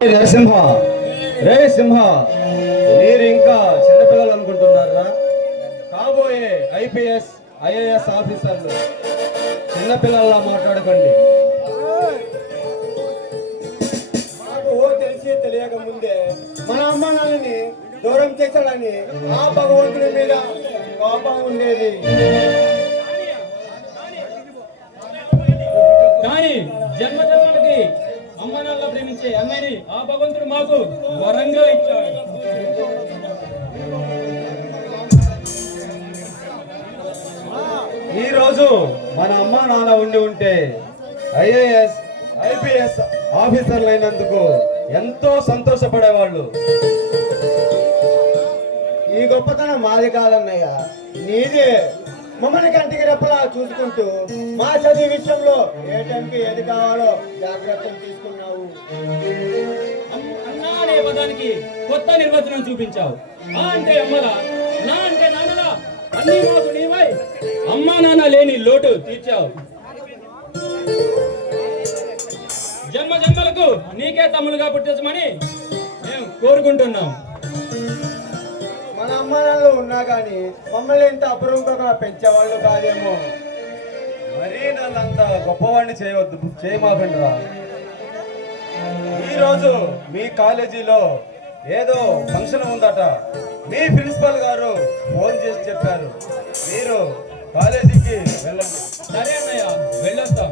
నరసింహ, రే సింహ, మీరు ఇంకా చిన్నపిల్లలు అనుకుంటున్నారా? కాబోయే ఐపీఎస్ ఐఏఎస్ ఆఫీసర్లు చిన్నపిల్లల్లా మాట్లాడకండి. మాకు తెలిసి తెలియక ముందే మన అమ్మ నాన్నని దూరం చేశాడని ఆ భగవంతుడి మీద కోపం ఉండేది. కానీ జన్మ జన్మలకి అమ్మ నాన్న ప్రేమించే అమ్మాయిని ఆ భగవంతుడు మాకు వరంగా ఇచ్చాడు. ఈ రోజు మన అమ్మ నాన్న ఉండి ఉంటే ఐఏఎస్ ఐపీఎస్ ఆఫీసర్లు అయినందుకు ఎంతో సంతోషపడేవాళ్ళు. ఈ గొప్పతనం మాది కాదన్నయ్య, నీదే. మమ్మల్ని కంటికి రెప్పలా చూసుకుంటూ మా చదువు విషయంలో ఏ టైంకి ఏది కావాలో జాగ్రత్తలు తీసుకున్నావు. అన్నా అనే పదానికి కొత్త నిర్వచనం చూపించావు. ఆ అంటే అమ్మలా, నా అంటే నాన్నలా, అన్ని మాకు నీవై అమ్మా నాన్న లేని లోటు తీర్చావు. జన్మ జన్మలకు నీకే తమ్ములుగా పుట్టించమని మేము కోరుకుంటున్నాం. మన అమ్మ నాన్నలు ఉన్నా కానీ మమ్మల్ని ఇంత అపురూపంగా పెంచేవాళ్ళు కాదేమో. మరీ నన్నంత గొప్పవాడిని చేయమాకండి రా. ఈరోజు మీ కాలేజీలో ఏదో ఫంక్షన్ ఉందట. మీ ప్రిన్సిపల్ గారు ఫోన్ చేసి చెప్పారు, మీరు కాలేజీకి వెళ్ళండి. సరే అన్నయ్య, వెళ్ళొస్తాం.